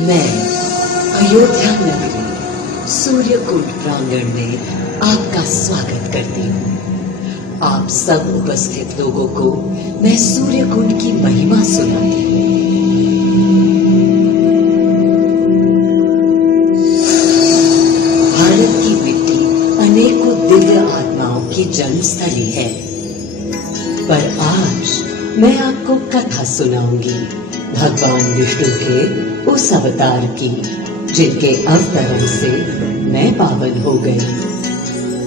मैं अयोध्या नगरी सूर्यकुंड प्रांगण में आपका स्वागत करती हूँ। आप सब उपस्थित लोगों को मैं सूर्यकुंड की महिमा सुनाती हूँ। भारत की मिट्टी अनेकों दिव्य आत्माओं की जन्मस्थली है, पर आज मैं आपको कथा सुनाऊंगी भगवान विष्णु के उस अवतार की जिनके अवतरण से मैं पावन हो गई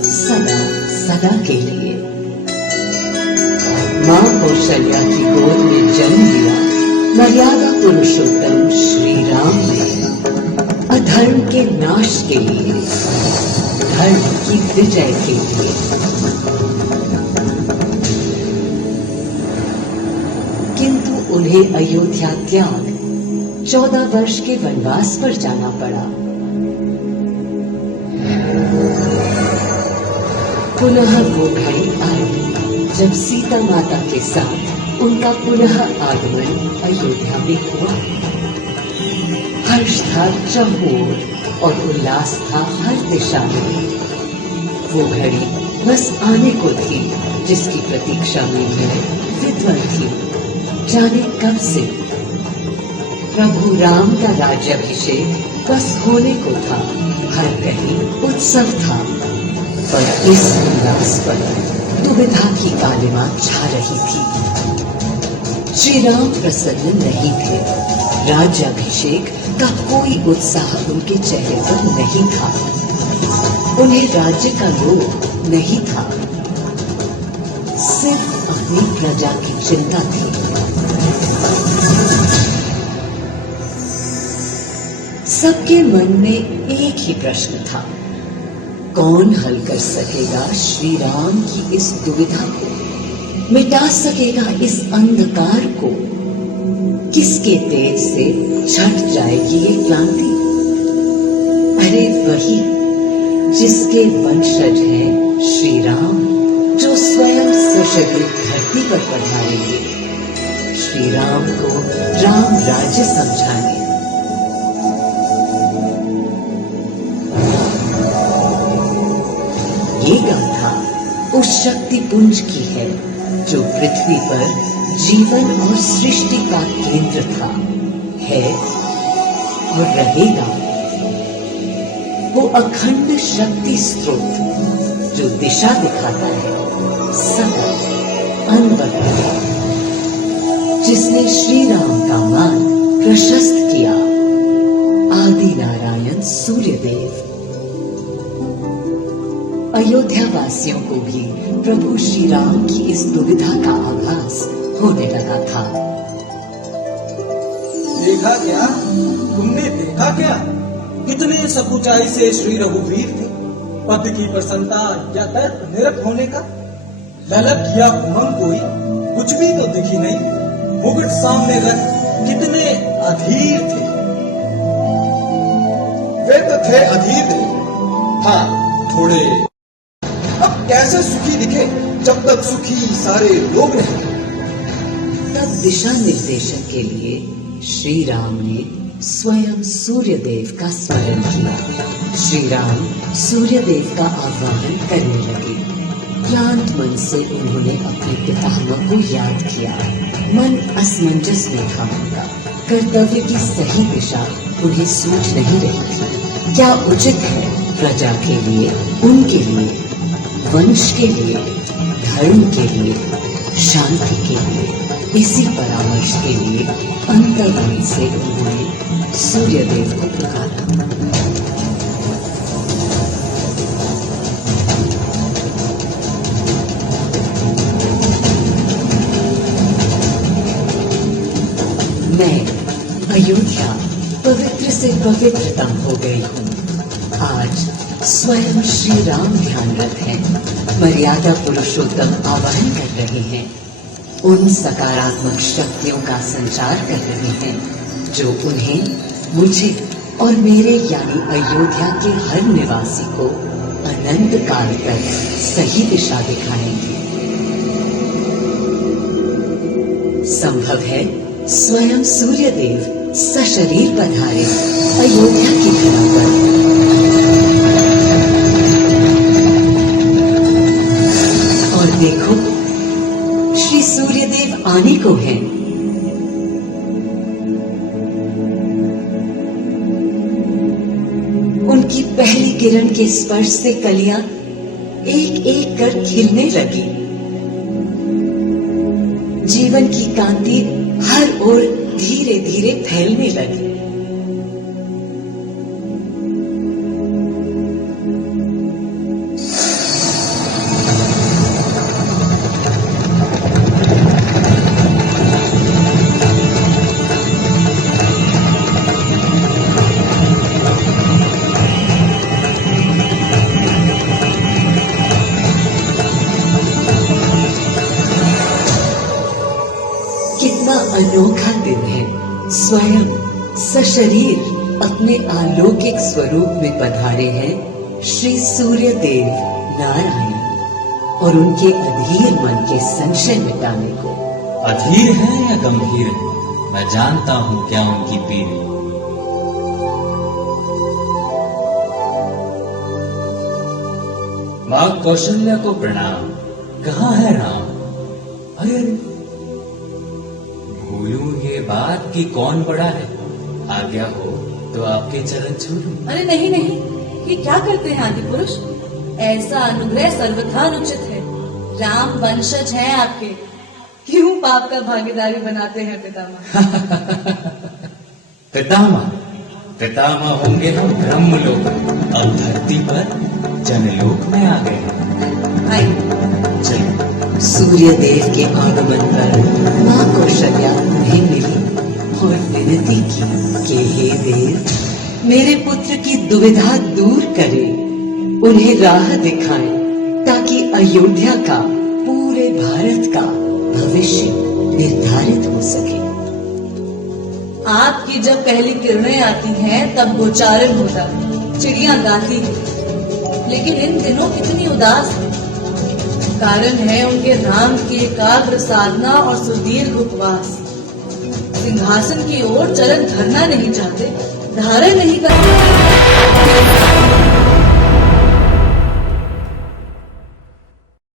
सदा सदा के लिए। मां कौशल्या की गोद में जन्म लिया मर्यादा पुरुषोत्तम श्री राम ने अधर्म के नाश के लिए, धर्म की विजय के लिए। किंतु उन्हें अयोध्या त्याग 14 वर्ष के वनवास पर जाना पड़ा। पुनः वो घड़ी आई जब सीता माता के साथ उनका पुनः आगमन अयोध्या में हुआ। हर्ष था चहुओर और उल्लास था हर दिशा में। वो घड़ी बस आने को थी जिसकी प्रतीक्षा में मैं विध्वल थी, जाने कब से। प्रभु राम का राज्याभिषेक बस होने को था, हर कहीं उत्सव था, पर इस उल्लास पर दुविधा की कालिमा छा रही थी। श्री राम प्रसन्न नहीं थे। राज्याभिषेक का कोई उत्साह उनके चेहरे पर नहीं था। उन्हें राज्य का लोभ नहीं था, सिर्फ अपनी प्रजा की चिंता थी। सबके मन में एक ही प्रश्न था, कौन हल कर सकेगा श्री राम की इस दुविधा को, मिटा सकेगा इस अंधकार को, किसके तेज से छट जाएगी ये क्रांति। अरे वही जिसके वंशज हैं श्री राम, जो स्वयं सशरीर धरती पर पधारेंगे श्री राम को राम राज्य समझाने। ये गाथा उस शक्ति पुंज की है जो पृथ्वी पर जीवन और सृष्टि का केंद्र था, है और रहेगा। वो अखंड शक्ति स्रोत जो दिशा दिखाता है सदा अनवरत, जिसने श्री राम का मार्ग प्रशस्त किया, आदि नारायण सूर्यदेव। अयोध्या वासियों को भी प्रभु श्री राम की इस दुविधा का आभास होने लगा था। देखा क्या? तुमने देखा क्या? कितने सब ऊंचाई से श्री रघुवीर थे। पद की प्रसन्नता या दर्प निरप होने का ललक या उमंग कोई कुछ भी तो दिखी नहीं। मुकुट सामने रख कितने अधीर थे। वे तो थे अधीर थे, हाँ थोड़े। अब कैसे सुखी दिखे जब तक सुखी सारे लोग नहीं। तब दिशा निर्देशन के लिए श्री राम ने स्वयं सूर्यदेव का स्मरण किया। श्री राम सूर्यदेव का आह्वान करने लगे। क्लांत मन से उन्होंने अपने पितामह को याद किया। मन असमंजस में था उनका। कर्तव्य की सही दिशा उन्हें सूझ नहीं रही थी। क्या उचित है प्रजा के लिए, उनके लिए, वंश के लिए, धर्म के लिए, शांति के लिए। इसी परामर्श के लिए अंतर्मन से उन्होंने सूर्यदेव को पुकारा। मैं अयोध्या पवित्र से पवित्रतम हो गई हूँ। आज स्वयं श्री राम ध्यानरत हैं, मर्यादा पुरुषोत्तम आवाहन कर रहे हैं, उन सकारात्मक शक्तियों का संचार कर रहे हैं जो उन्हें, मुझे और मेरे यानी अयोध्या के हर निवासी को अनंत काल तक सही दिशा दिखाएंगे। संभव है स्वयं सूर्यदेव सशरीर पधारे अयोध्या की धरा पर। और देखो, श्री सूर्यदेव आने को हैं। उनकी पहली किरण के स्पर्श से कलियां एक एक कर खिलने लगी। जीवन की कांति हर ओर धीरे धीरे फैलने लगी। कितना अनोखा दिन है। स्वयं सशरीर अपने अलौकिक स्वरूप में पधारे हैं श्री सूर्यदेव नारायण, और उनके अधीर मन के संशय मिटाने को। अधीर है या गंभीर है, मैं जानता हूं क्या उनकी पीड़। मां कौशल्या को प्रणाम। कहाँ है राम? अरे भूलूं ये बात कि कौन बड़ा है। आज्ञा हो तो आपके चरण छू लूं। अरे नहीं नहीं, ये क्या करते हैं आदि पुरुष? ऐसा अनुग्रह सर्वथा अनुचित है। राम वंशज हैं आपके, क्यों पाप का भागीदारी बनाते हैं पितामह? पितामह पितामह होंगे हम ब्रह्मलोक, अब धरती पर जनलोक में आ गए हैं। आइए चलिए। सूर्यदेव के आगमन पर मां कौशल्या उन्हें मिली और विनती की कि हे देव, मेरे पुत्र की दुविधा दूर करें, उन्हें राह दिखाएं, ताकि अयोध्या का, पूरे भारत का भविष्य निर्धारित हो सके। आपकी जब पहली किरणें आती हैं तब गोचारण होता, चिड़िया गाती है, लेकिन इन दिनों कितनी उदास है। कारण है उनके राम की एकाग्र साधना और सुदीर्घ उपवास। सिंहासन की ओर चरण धरना नहीं चाहते, धारण नहीं करते।